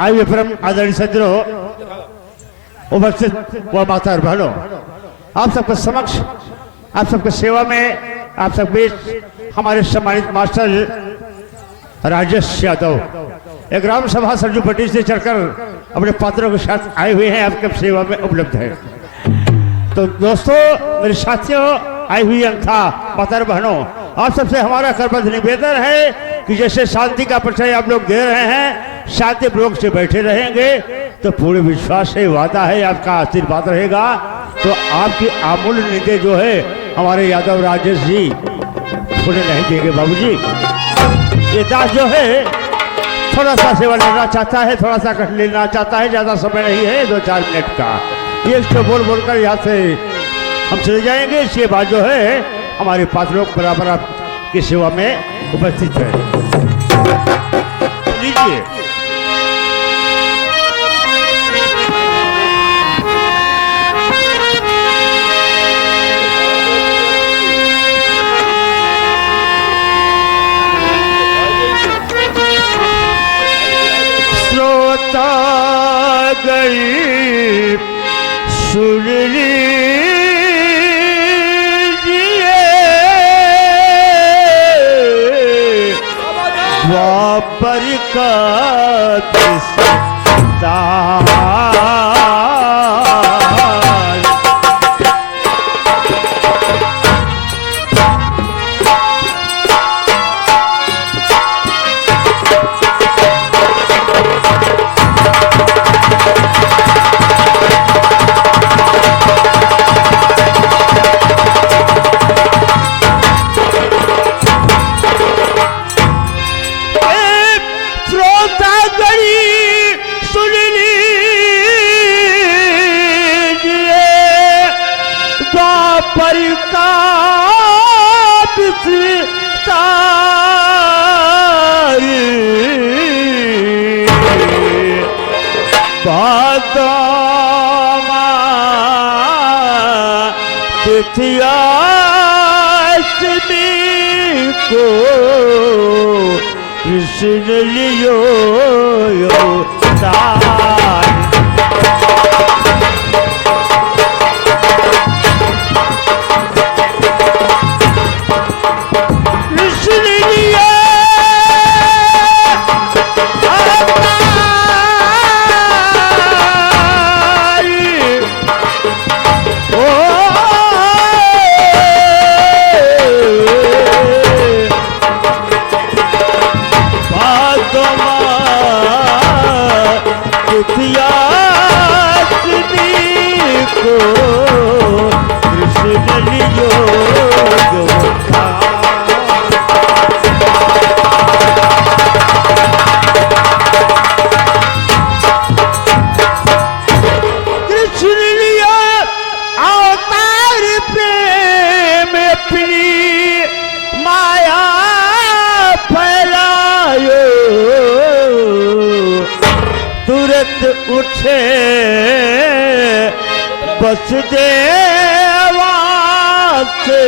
आइए परम आदरणीय सज्जनों, उपस्थित व माता और बहनों, आप सबके समक्ष, आप सबके सेवा में, आप सब बीच हमारे सम्मानित मास्टर राजेश यादव एक ग्राम सभा सरजू पट्टी से चढ़कर अपने पात्रों के साथ आए हुए हैं, आपके सेवा में उपलब्ध है। तो दोस्तों, मेरे साथियों, आई हुई अंथा माता और बहनों, आप सबसे हमारा करबद्ध निवेदन है कि जैसे शांति का परिचय आप लोग दे रहे हैं, शांति पूर्वक से बैठे रहेंगे तो पूरे विश्वास से वादा है आपका आशीर्वाद रहेगा। तो आपकी अमूल्य निधि जो है हमारे यादव राजेश जी थोड़े नहीं देंगे बाबूजी। ये दास जो है थोड़ा सा सेवा लेना चाहता है, थोड़ा सा कष्ट लेना चाहता है, ज्यादा समय नहीं है, 2-4 मिनट का। ये तो बोल बोलकर यहाँ से हम चले जाएंगे। इसके बाद जो है हमारे पास लोग बराबर आपकी सेवा में उपस्थित है। लीजिए श्रोता गई सुन द्वापर का को कृष्ण लियो उठे वसुदेवा से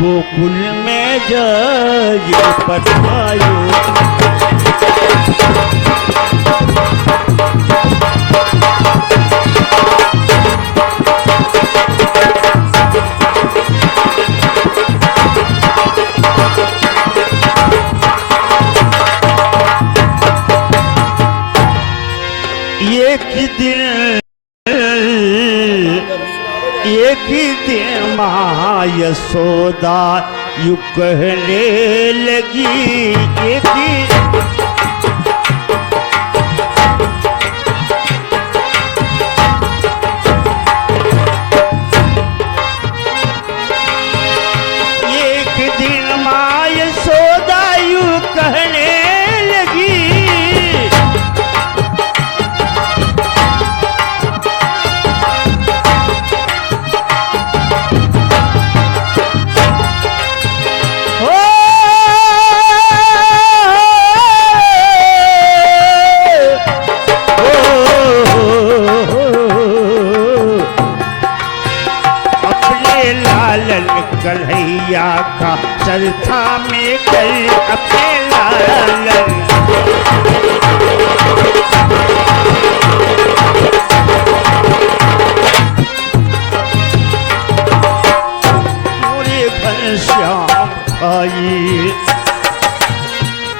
गोकुल में जय पठायो। एक ही दिन माँ यशोदा यू कहने लगी, एक दिन माँ यशोदा यू कहने लगी, कन्हैया का सरथा में कल अपने लालन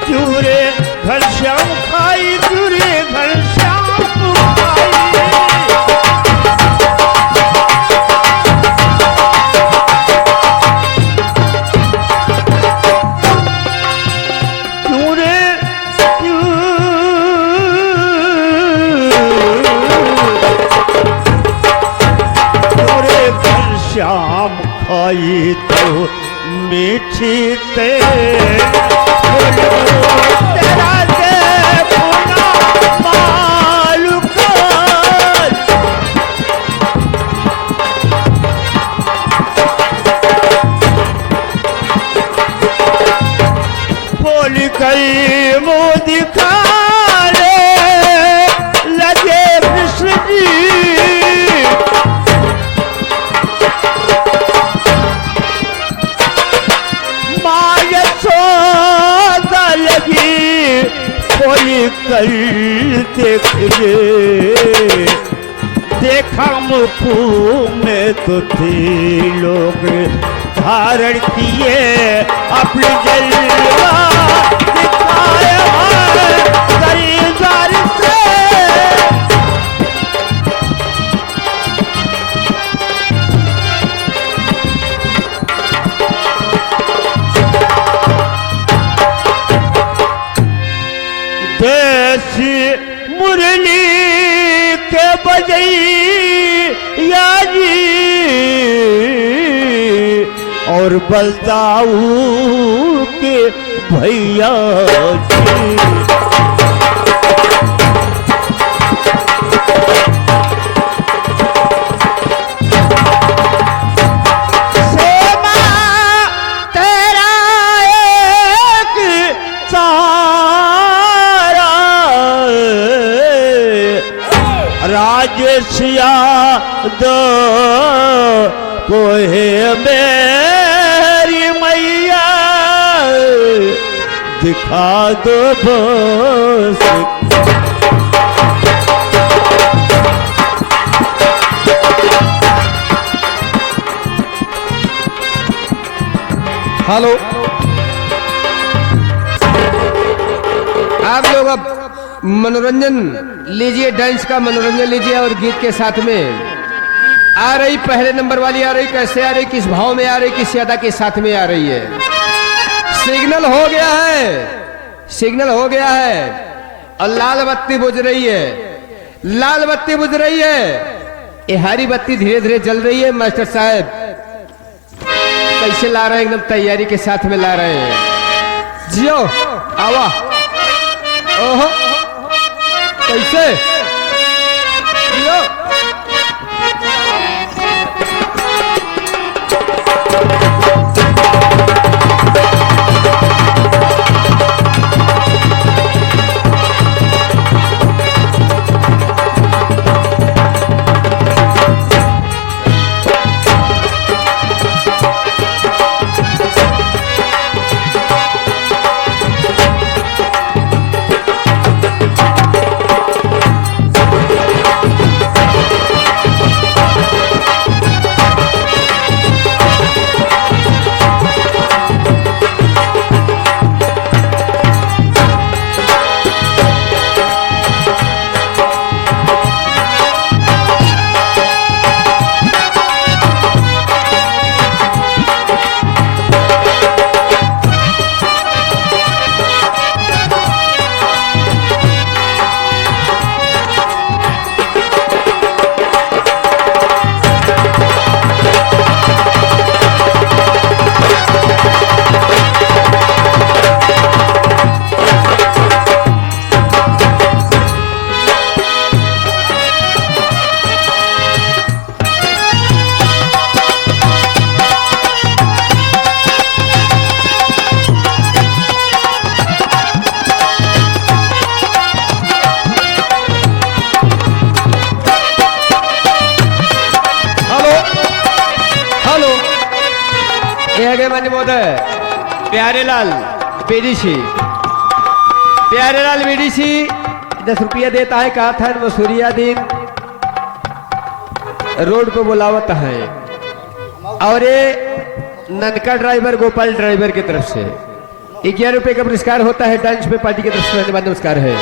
चूरे घनश्याम खाई, चूरे घनश्याम खाई। चूरे चूरे घनश्याम खाई तो मीठी तेरा दे पुना मालूका। बोली कई मुँह दिखा रे लगे कृष्ण जी। कोई कल देख ले, देखा मुखू में तो थे लोग धारण किए अपने जलवा दिखाए दरबार से। देसी मुरली के बजैया जी और बलदाऊ के भैया जी। राजेशिया दो कोहे मेरी मैया दिखा दो बस। हेलो, आप लोग अब मनोरंजन लीजिए, डांस का मनोरंजन लीजिए और गीत के साथ में आ रही पहले नंबर वाली आ रही, कैसे आ रही, किस भाव में आ रही, किस अदा के साथ में आ रही है। सिग्नल हो गया है, सिग्नल हो गया है और लाल बत्ती बुझ रही है, लाल बत्ती बुझ रही है। ये हरी बत्ती धीरे धीरे जल रही है। मास्टर साहब कैसे ला रहे हैं, एकदम तैयारी के साथ में ला रहे हैं। जियो आवा, ओहो कैसे जियो। मान्य महोदय प्यारेलाल बीडीसी, प्यारेलाल बीडीसी 10 रुपया देता है। कहा था मसूरिया दिन रोड पे बुलावत है और ये ननका ड्राइवर गोपाल ड्राइवर की तरफ से 11 रुपए का पुरस्कार होता है डांस में पार्टी की तरफ से धन्यवाद नमस्कार है।